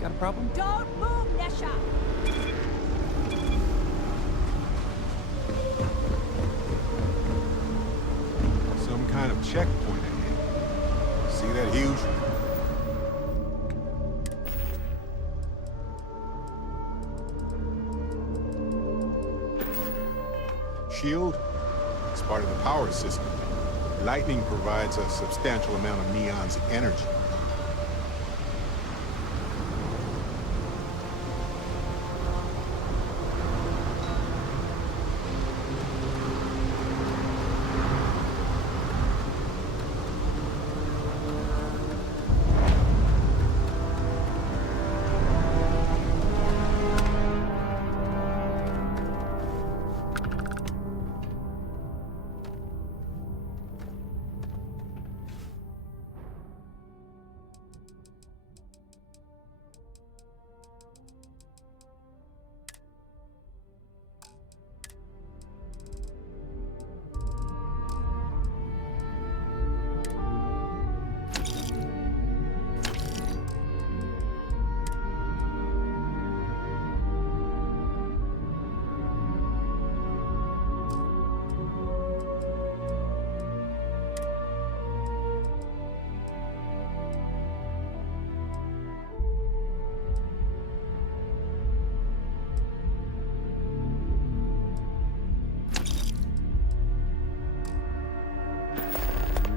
Got a problem? Don't move, Nesha! Some kind of checkpoint ahead. See that huge... shield? It's part of the power system. Lightning provides a substantial amount of Neon's energy.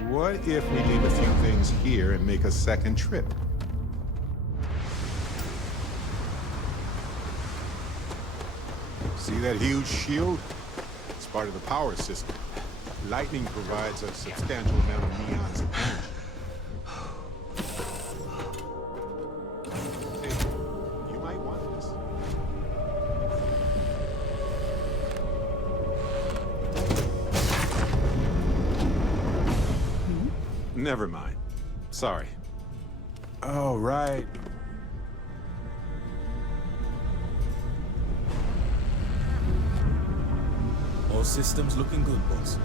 What if we leave a few things here and make a second trip? See that huge shield? It's part of the power system. Lightning provides a substantial amount of Neon's energy. Hey, you might want this. Never mind. Sorry. Oh, right. All systems looking good, boss.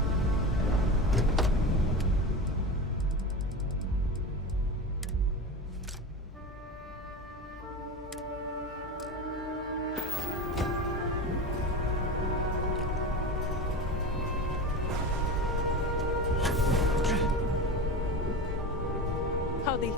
Howdy.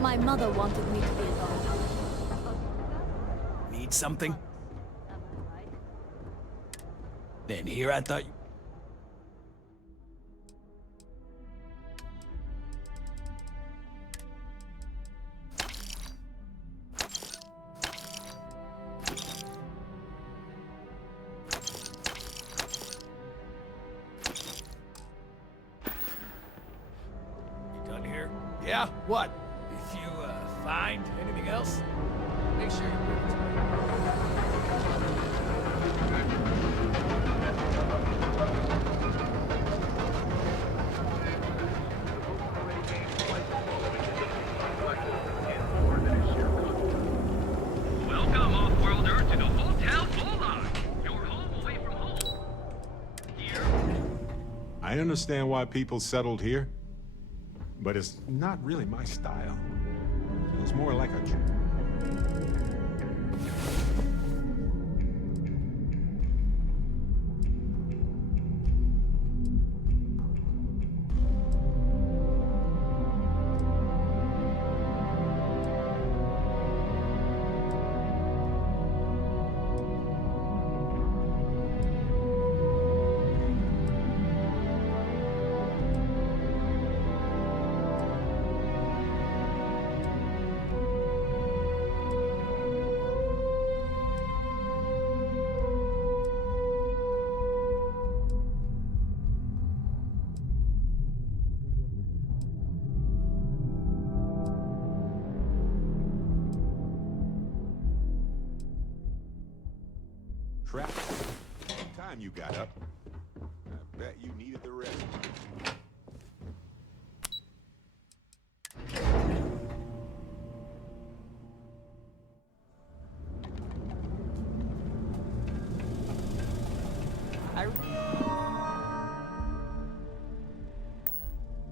My mother wanted me to be alone. Need something? Then here I thought you... You done here? Yeah, what? If you, find anything else, make sure you bring it to me. Welcome, off-worlder, to the Hotel Vola. Your home away from home. Here. I understand why people settled here, but it's not really my style. Feels more like a job. Trapped. Time you got up. I bet you needed the rest.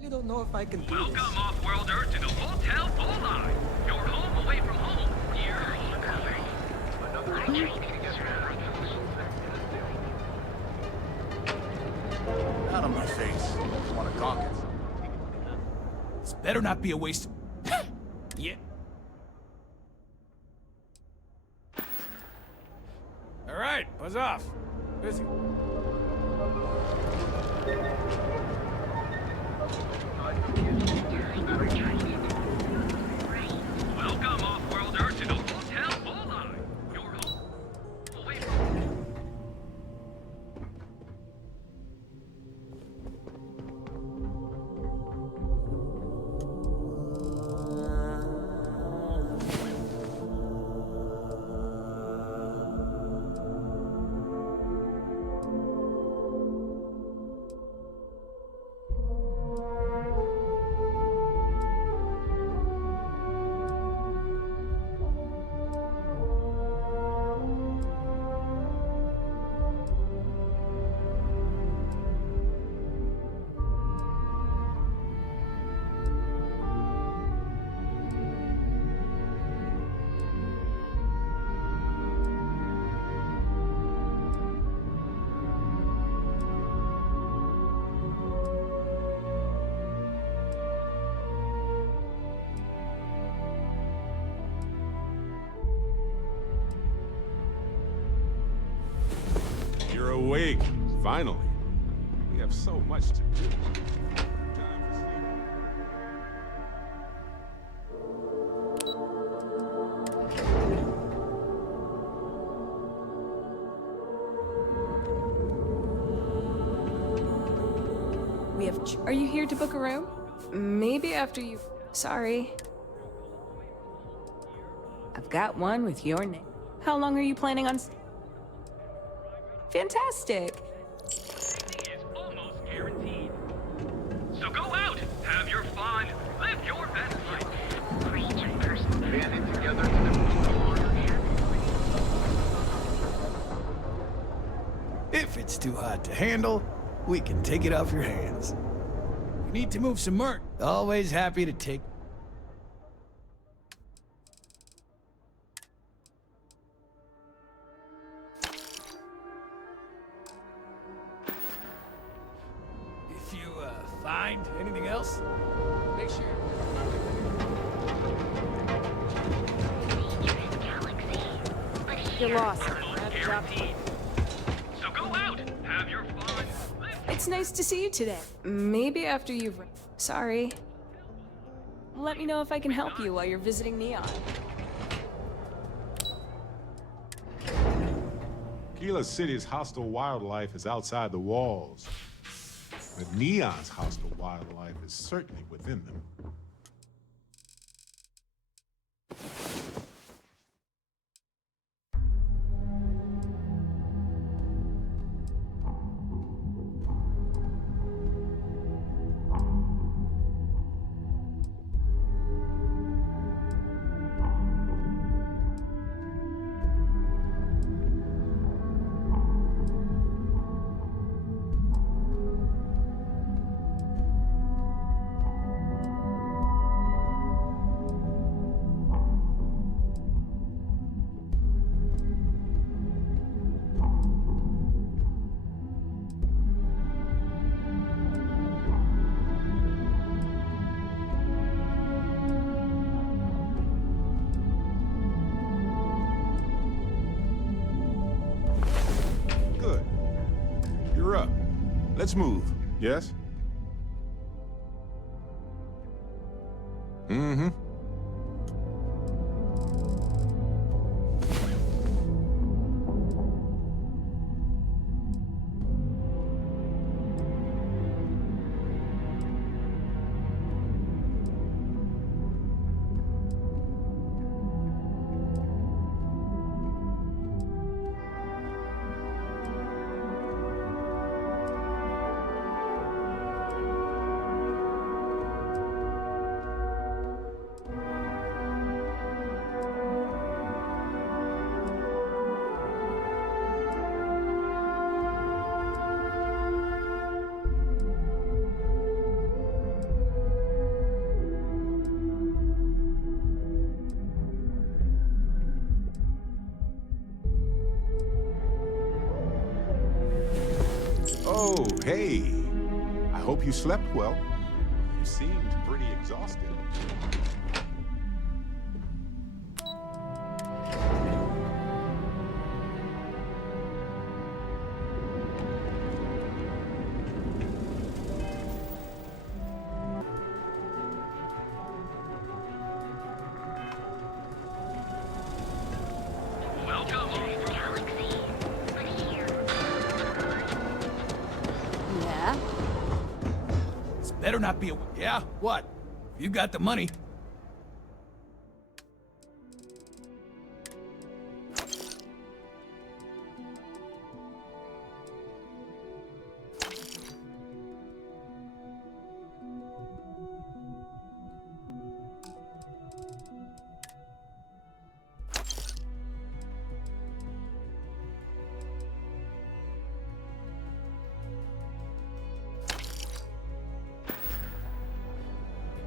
You don't know if I can do Welcome, this. off-worlder, to the Hotel Vola. Your home away from home. Here. Out of my face. Want to conk it? This better not be a waste of... Yeah. All right, buzz off. Busy. Welcome, off-worlder, to the Hotel Vola. Your home away from home. You're awake, finally. We have so much to do. Time for sleep. We have. Are you here to book a room? Maybe after you. Sorry. I've got one with your name. How long are you planning on? Fantastic. Safety is almost guaranteed. So go out, have your fun, live your best life. Banded together. If it's too hot to handle, we can take it off your hands. You need to move some merch. Always happy to take... If you, find anything else, make sure... You're lost. I have a job for you. So go out, have your fun. It's nice to see you today. Maybe after you've... Sorry. Let me know if I can help you while you're visiting Neon. Keelah City's hostile wildlife is outside the walls, but Neon's hostile wildlife is certainly within them. Good. You're up. Let's move. Yes? Mm-hmm. Oh, hey. I hope you slept well. You seemed pretty exhausted. Welcome, Galaxy. Let's hear. Yeah? This better not be a... Yeah? What? You got the money.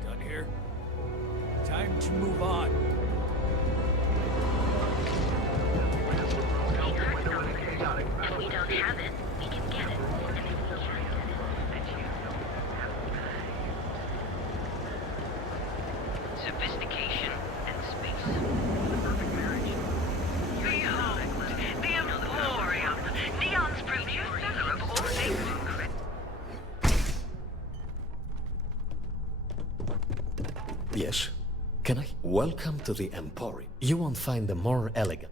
Done here? Time to move on. If we don't have it, we can get it. Sophistication and space. The perfect marriage. Behold, the Emporium, Neon's producer of all things incredible. Yes. Can I? Welcome to the Emporium. You won't find them more elegant.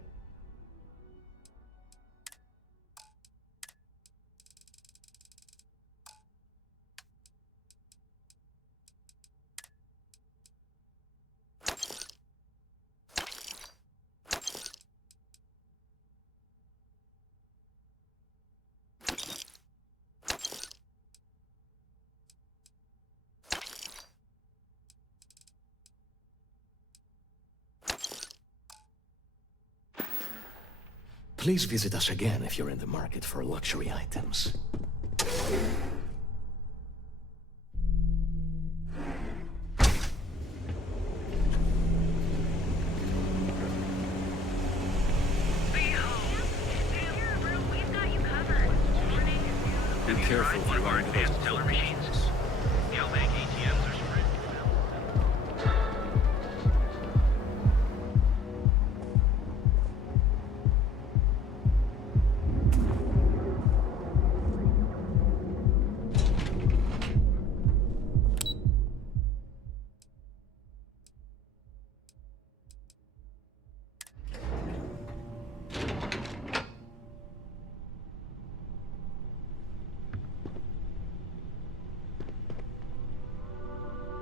Please visit us again if you're in the market for luxury items. We've got you covered. Be careful if you One of our run into those advanced teller cold machines. places. Neobank ATMs are spread.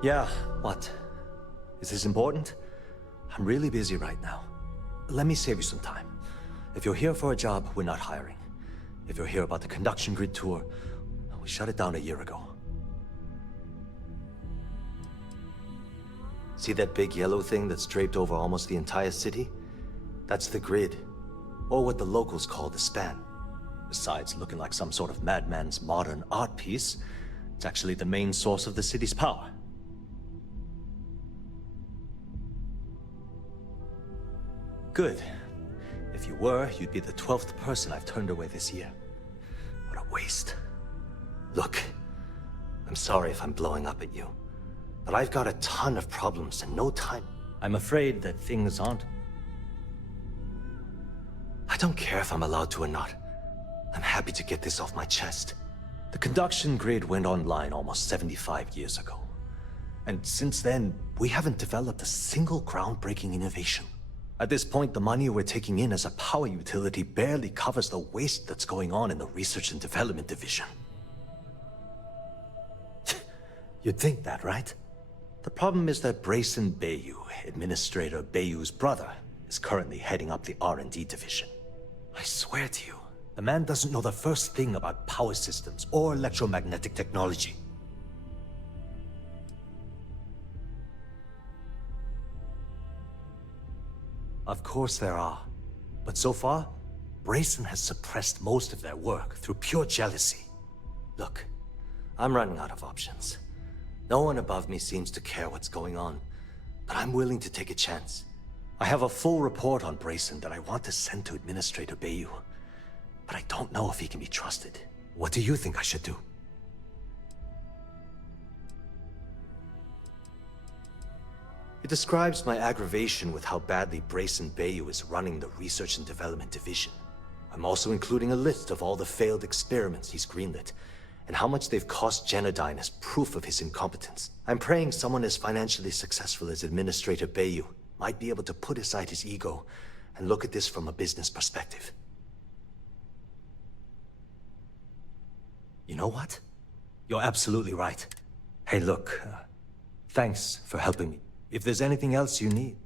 Yeah, what? Is this important? I'm really busy right now. Let me save you some time. If you're here for a job, we're not hiring. If you're here about the conduction grid tour, we shut it down a year ago. See that big yellow thing that's draped over almost the entire city? That's the grid, or what the locals call the span. Besides looking like some sort of madman's modern art piece, it's actually the main source of the city's power. Good. If you were, you'd be the 12th person I've turned away this year. What a waste. Look, I'm sorry if I'm blowing up at you, but I've got a ton of problems and no time. I'm afraid that things aren't. I don't care if I'm allowed to or not. I'm happy to get this off my chest. The conduction grid went online almost 75 years ago. And since then, we haven't developed a single groundbreaking innovation. At this point, the money we're taking in as a power utility barely covers the waste that's going on in the research and development division. You'd think that, right? The problem is that Brayson Bayou, Administrator Bayou's brother, is currently heading up the R&D division. I swear to you, the man doesn't know the first thing about power systems or electromagnetic technology. Of course there are. But so far, Brayson has suppressed most of their work through pure jealousy. Look, I'm running out of options. No one above me seems to care what's going on, but I'm willing to take a chance. I have a full report on Brayson that I want to send to Administrator Bayou, but I don't know if he can be trusted. What do you think I should do? It describes my aggravation with how badly Brayson Bayou is running the Research and Development Division. I'm also including a list of all the failed experiments he's greenlit, and how much they've cost Genodyne as proof of his incompetence. I'm praying someone as financially successful as Administrator Bayou might be able to put aside his ego and look at this from a business perspective. You know what? You're absolutely right. Hey, look, thanks for helping me. If there's anything else you need.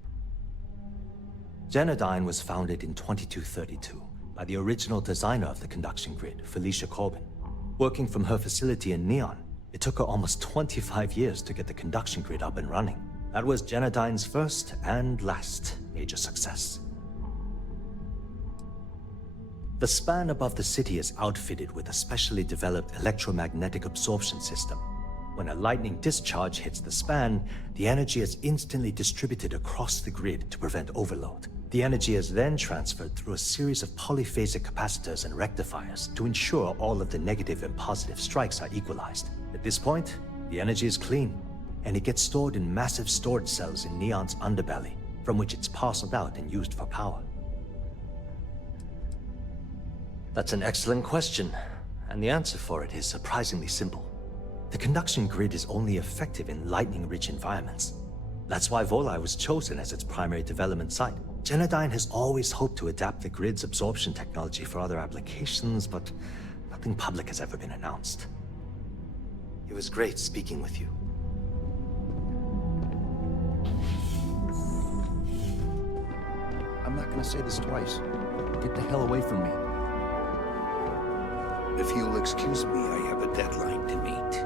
Genodyne was founded in 2232 by the original designer of the conduction grid, Felicia Corbin. Working from her facility in Neon, it took her almost 25 years to get the conduction grid up and running. That was Genodyne's first and last major success. The span above the city is outfitted with a specially developed electromagnetic absorption system. When a lightning discharge hits the span, the energy is instantly distributed across the grid to prevent overload. The energy is then transferred through a series of polyphasic capacitors and rectifiers to ensure all of the negative and positive strikes are equalized. At this point, the energy is clean, and it gets stored in massive storage cells in Neon's underbelly, from which it's parceled out and used for power. That's an excellent question, and the answer for it is surprisingly simple. The conduction grid is only effective in lightning-rich environments. That's why Volai was chosen as its primary development site. Genodyne has always hoped to adapt the grid's absorption technology for other applications, but nothing public has ever been announced. It was great speaking with you. I'm not gonna say this twice. Get the hell away from me. If you'll excuse me, I have a deadline to meet.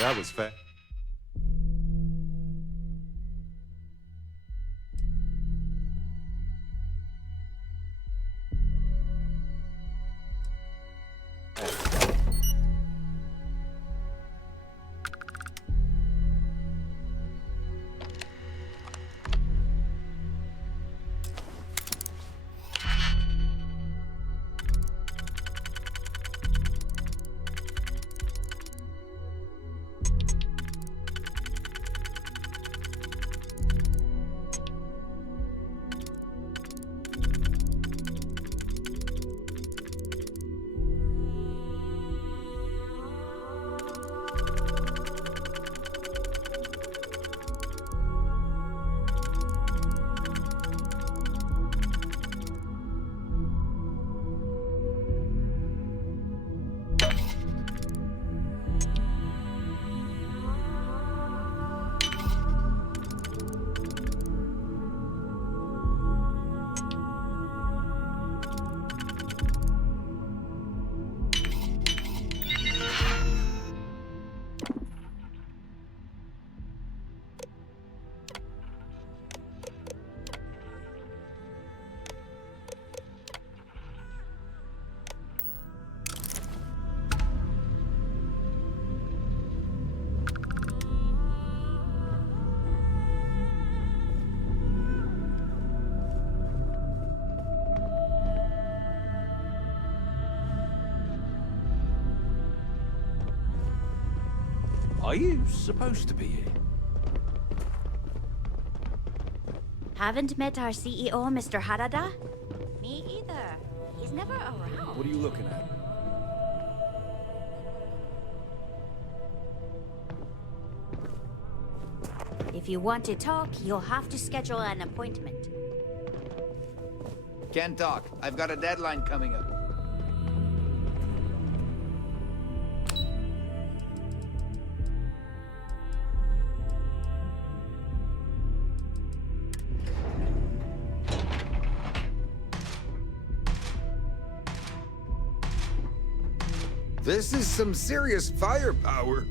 That was fast. Are you supposed to be here? Haven't met our CEO, Mr. Harada? Me either. He's never around. What are you looking at? If you want to talk, you'll have to schedule an appointment. Can't talk. I've got a deadline coming up. This is some serious firepower.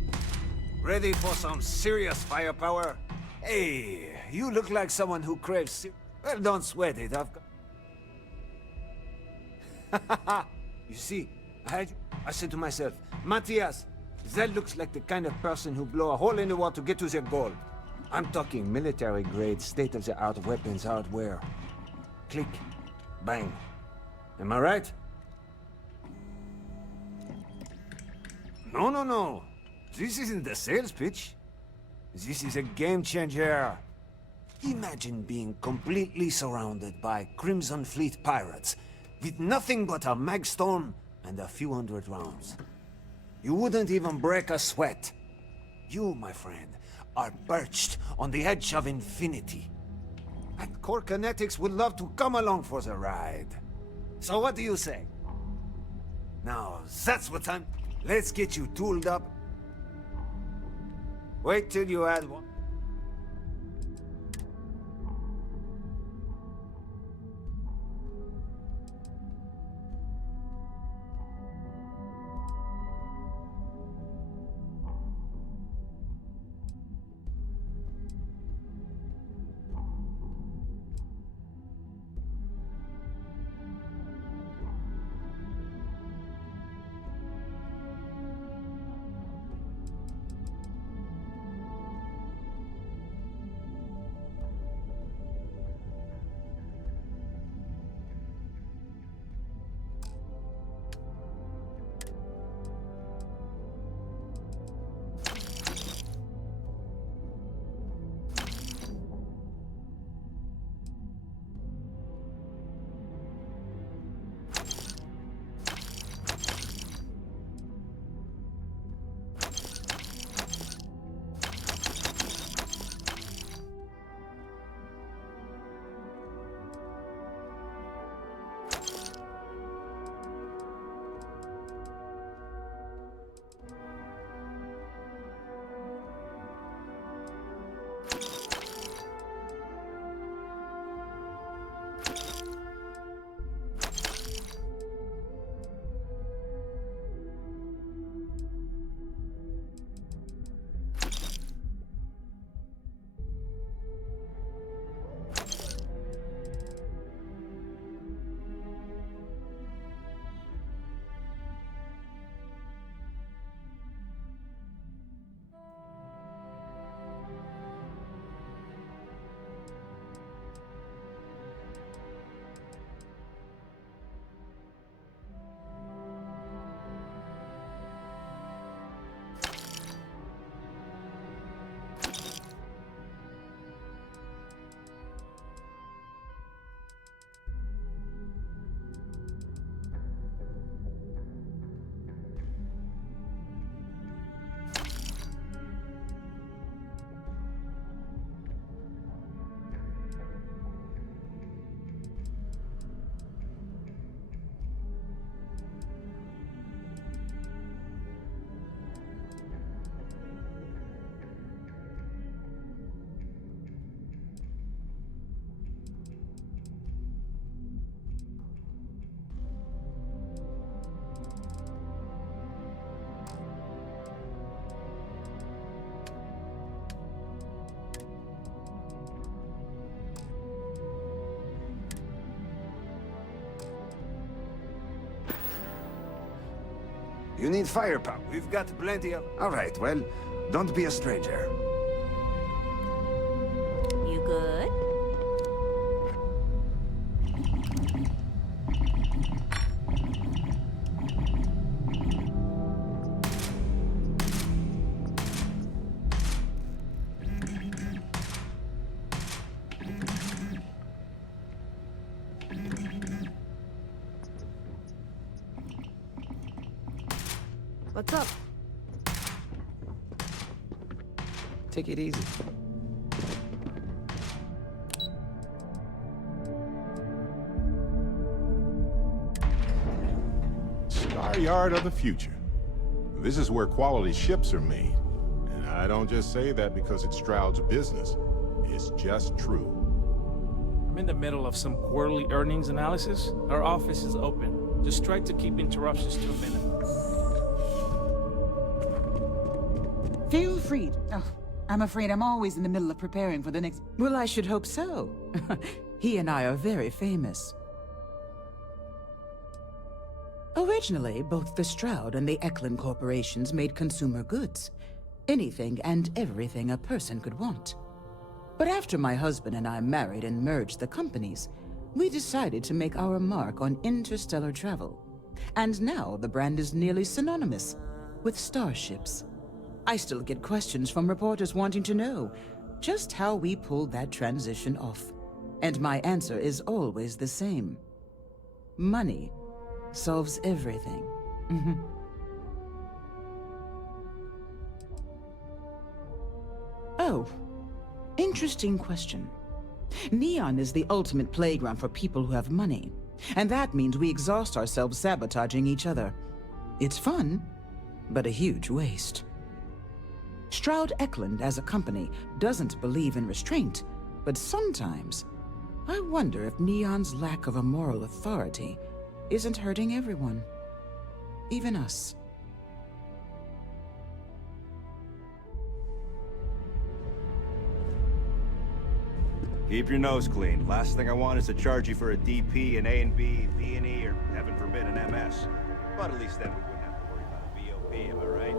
Ready for some serious firepower? Hey, you look like someone who craves well, don't sweat it, I've got... You see, I said to myself, Matthias, that looks like the kind of person who blow a hole in the wall to get to their goal. I'm talking military-grade, state-of-the-art weapons hardware. Click. Bang. Am I right? No. This isn't a sales pitch. This is a game changer. Imagine being completely surrounded by Crimson Fleet pirates with nothing but a magstorm and a few hundred rounds. You wouldn't even break a sweat. You, my friend, are perched on the edge of infinity. And Core Kinetics would love to come along for the ride. So what do you say? Now, that's what I'm... Let's get you tooled up. Wait till you add one. You need firepower. We've got plenty of... All right, well, don't be a stranger. You good? What's up? Take it easy. Star Yard of the future. This is where quality ships are made. And I don't just say that because it's Stroud's business. It's just true. I'm in the middle of some quarterly earnings analysis. Our office is open. Just try to keep interruptions to a minimum. Feel free. Oh, I'm afraid I'm always in the middle of preparing for the next... Well, I should hope so. He and I are very famous. Originally, both the Stroud and the Eklund corporations made consumer goods. Anything and everything a person could want. But after my husband and I married and merged the companies, we decided to make our mark on interstellar travel. And now the brand is nearly synonymous with starships. I still get questions from reporters wanting to know just how we pulled that transition off. And my answer is always the same. Money solves everything. Oh, interesting question. Neon is the ultimate playground for people who have money. And that means we exhaust ourselves sabotaging each other. It's fun, but a huge waste. Stroud Eklund as a company doesn't believe in restraint, but sometimes I wonder if Neon's lack of a moral authority isn't hurting everyone, even us. Keep your nose clean. Last thing I want is to charge you for a DP, an A and B, B and E, or heaven forbid an MS. But at least then we wouldn't have to worry about a VOP, am I right?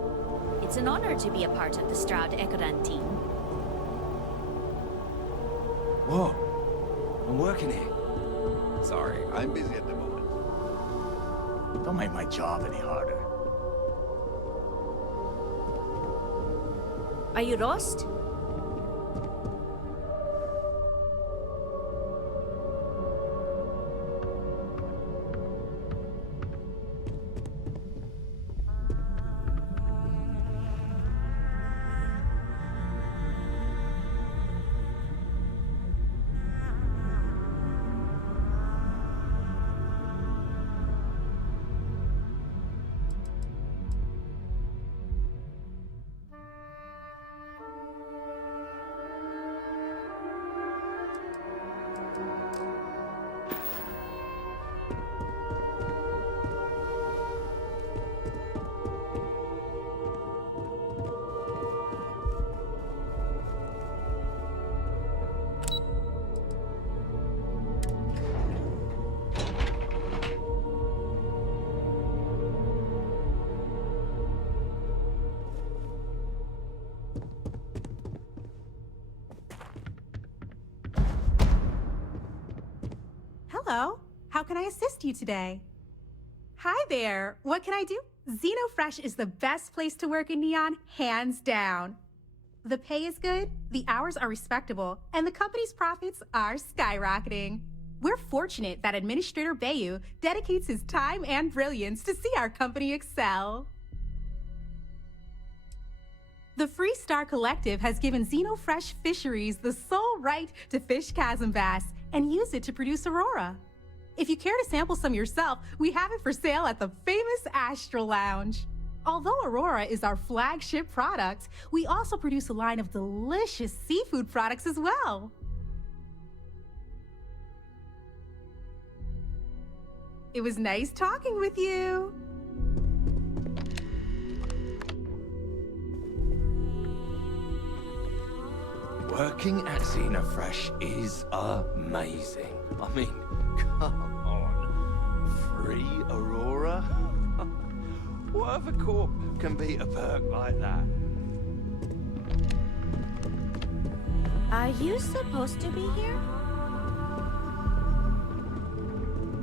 It's an honor to be a part of the Stroud Eklund team. Whoa. I'm working here. Sorry, I'm busy at the moment. Don't make my job any harder. Are you lost? Hello, how can I assist you today? Hi there, what can I do? Xenofresh is the best place to work in Neon, hands down. The pay is good, the hours are respectable, and the company's profits are skyrocketing. We're fortunate that Administrator Bayou dedicates his time and brilliance to see our company excel. The Free Star Collective has given Xenofresh Fisheries the sole right to fish chasm bass and use it to produce Aurora. If you care to sample some yourself, we have it for sale at the famous Astral Lounge. Although Aurora is our flagship product, we also produce a line of delicious seafood products as well. It was nice talking with you. Working at Xenofresh is amazing. I mean, come on. Free Aurora? What other corp can beat a perk like that? Are you supposed to be here?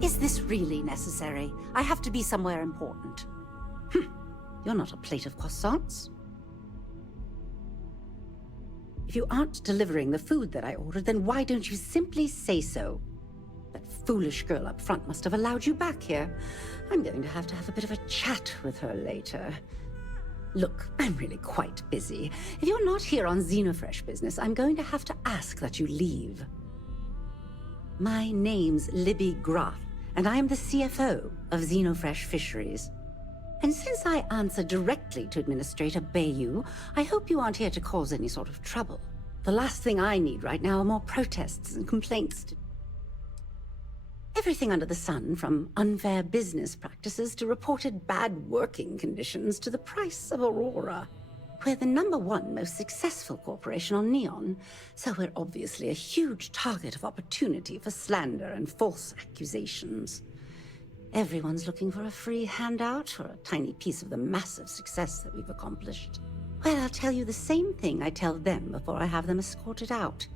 Is this really necessary? I have to be somewhere important. You're not a plate of croissants. If you aren't delivering the food that I ordered, then why don't you simply say so? That foolish girl up front must have allowed you back here. I'm going to have a bit of a chat with her later. Look, I'm really quite busy. If you're not here on Xenofresh business, I'm going to have to ask that you leave. My name's Libby Groth, and I am the CFO of Xenofresh Fisheries. And since I answer directly to Administrator Bayou, I hope you aren't here to cause any sort of trouble. The last thing I need right now are more protests and complaints. Everything under the sun, from unfair business practices to reported bad working conditions to the price of Aurora. We're the #1 most successful corporation on Neon, so we're obviously a huge target of opportunity for slander and false accusations. Everyone's looking for a free handout or a tiny piece of the massive success that we've accomplished. Well, I'll tell you the same thing I tell them before I have them escorted out.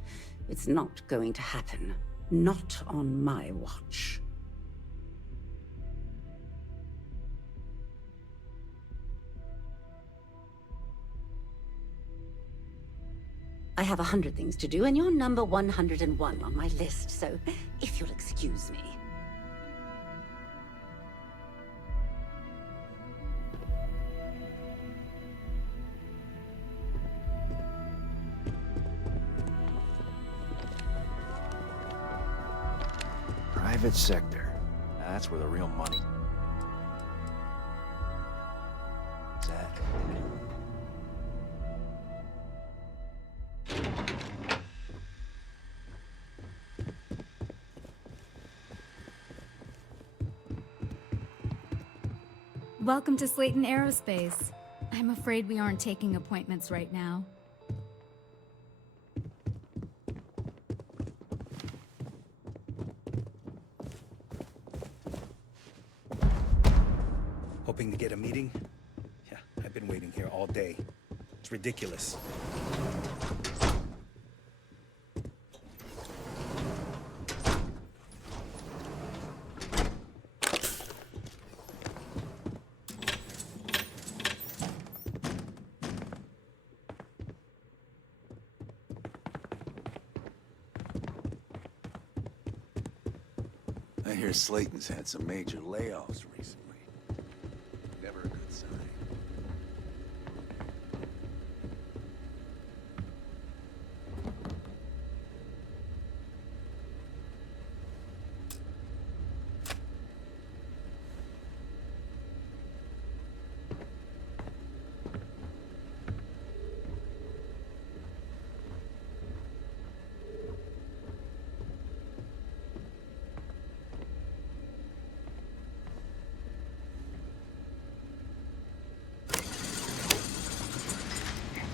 It's not going to happen. Not on my watch. I have 100 things to do, and you're number 101 on my list, so if you'll excuse me. Private sector. That's where the real money is at. Welcome to Slayton Aerospace. I'm afraid we aren't taking appointments right now. Hoping to get a meeting? Yeah, I've been waiting here all day. It's ridiculous. I hear Slayton's had some major layoffs recently. Never a good sign.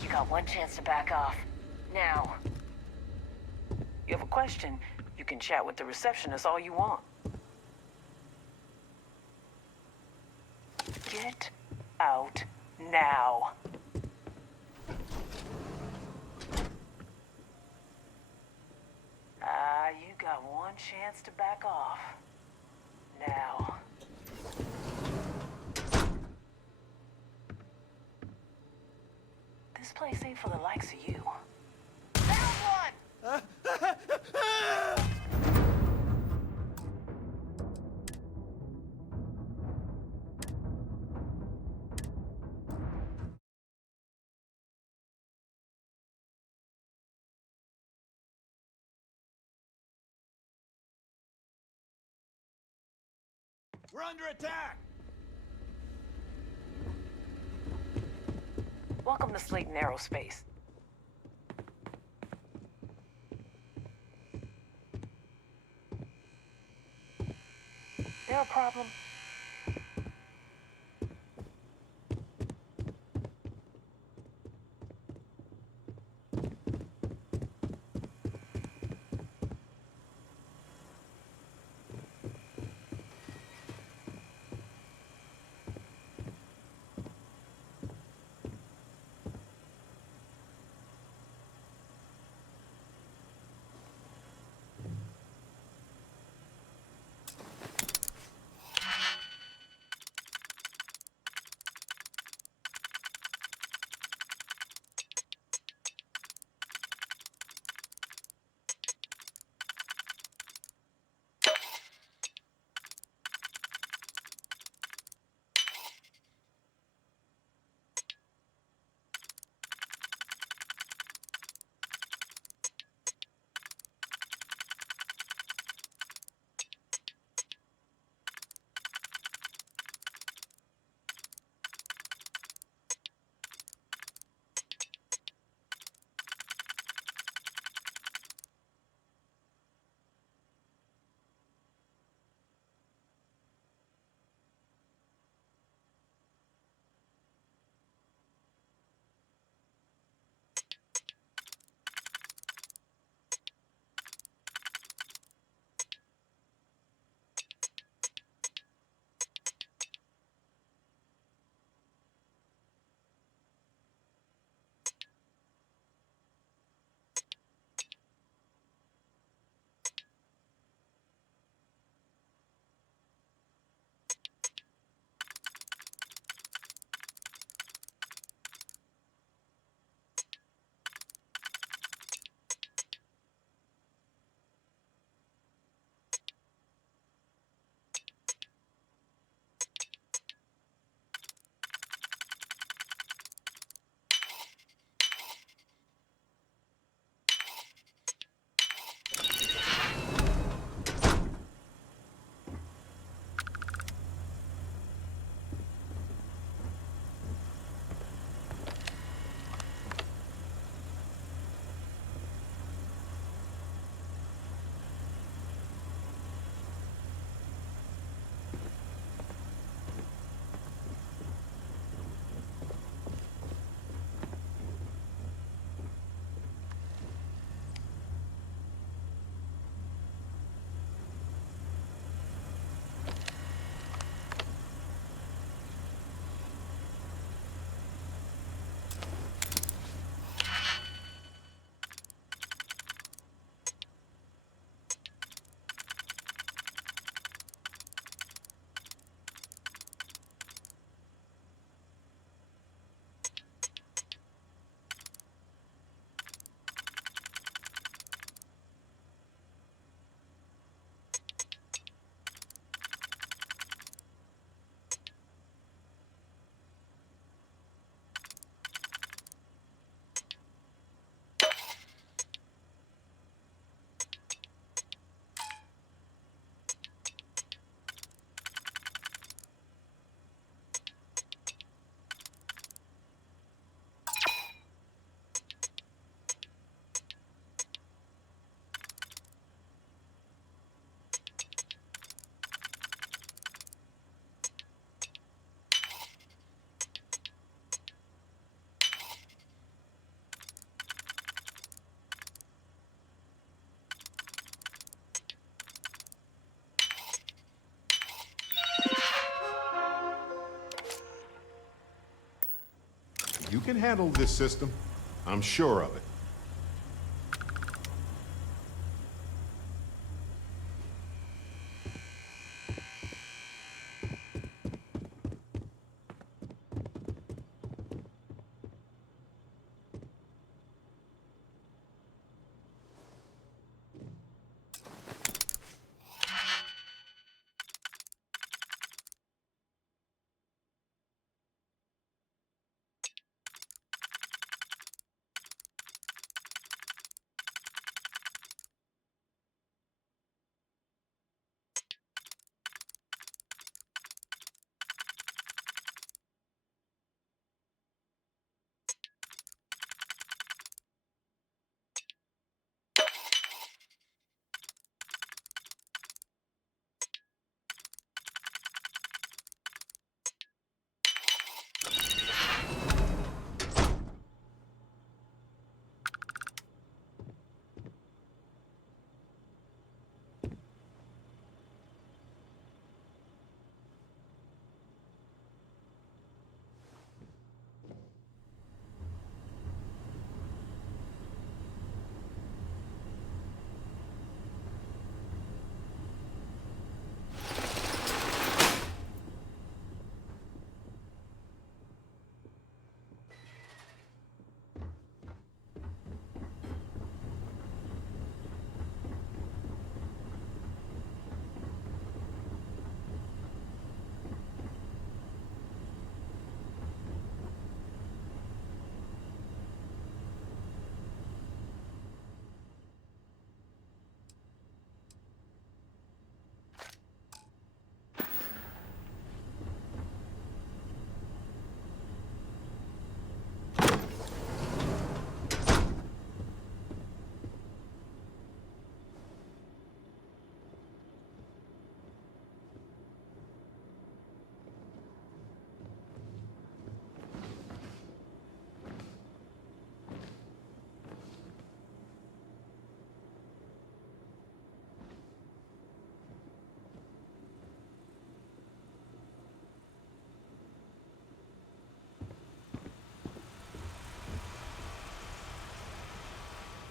You got one chance to back off. Now. You have a question, you can chat with the receptionist all you want. Get out now. You got one chance to back off. Now. This place ain't for the likes of you. Found one! We're under attack! Welcome to Slayton Aerospace. There a problem? can handle this system. I'm sure of it.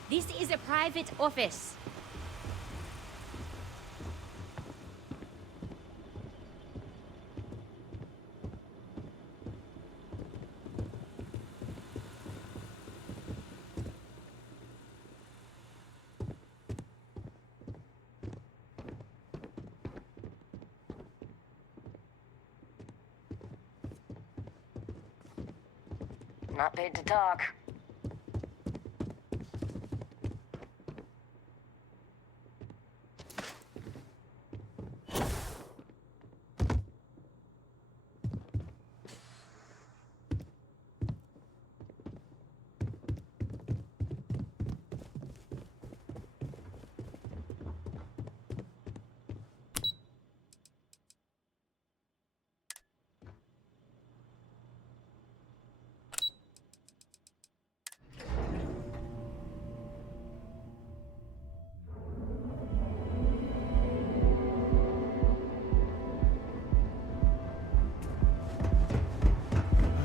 This is a private office. Not paid to talk.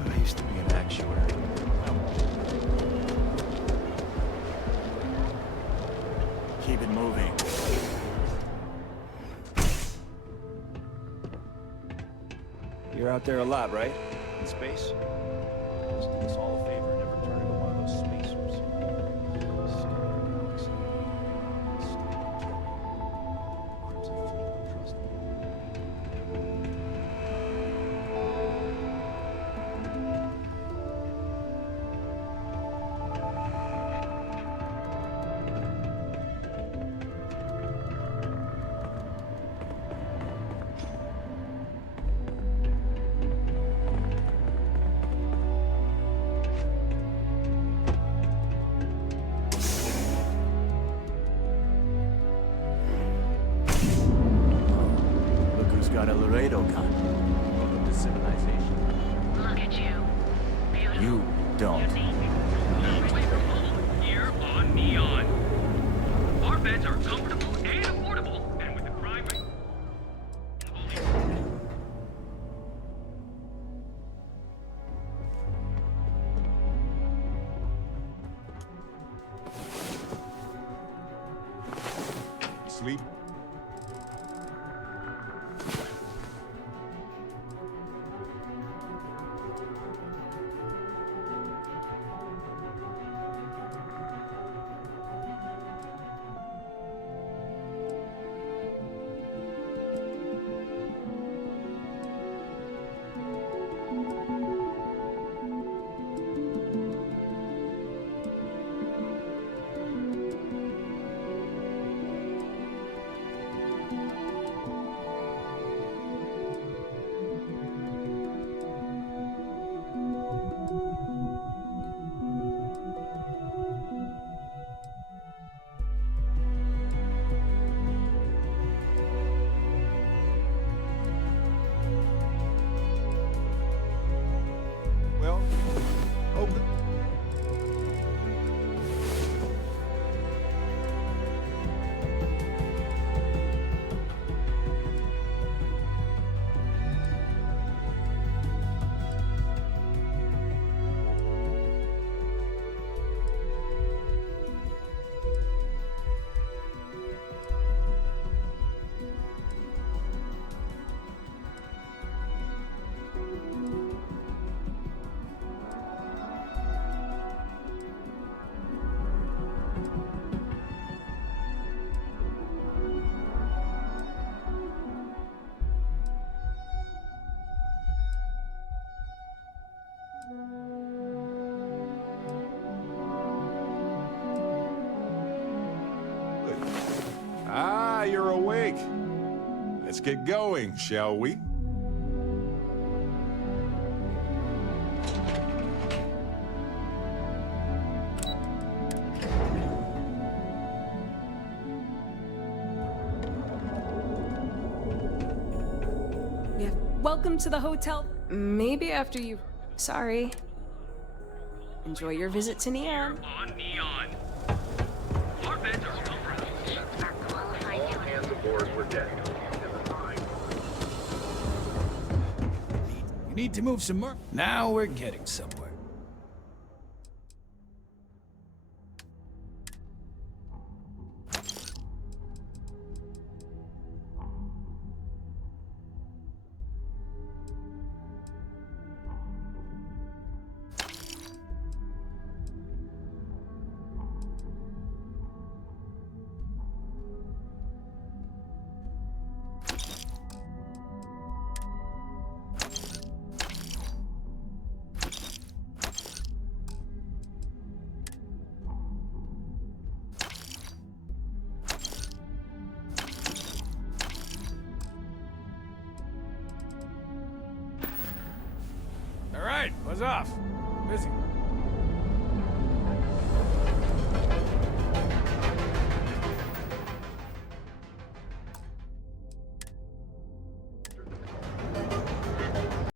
I used to be an actuary. Keep it moving. You're out there a lot, right? In space? Just do us all a favor and never turn into one of those spacers. Stupid galaxy. Stupid kid. Crimson Fleet don't trust me. Look who's got a Laredo gun. Welcome to civilization. Look at you. Beautiful. You don't. Here on Neon. Our beds are comfortable and affordable, and with the crime rate. sleep? Well, open. Ah, you're awake. Let's get going, shall we? Yeah. Welcome to the hotel. Maybe after you... Sorry. Enjoy your visit to Neon. On Neon. Our beds are qualified. All hands aboard, we're dead. You need to move some more. Now we're getting somewhere. All right, buzz off. Busy.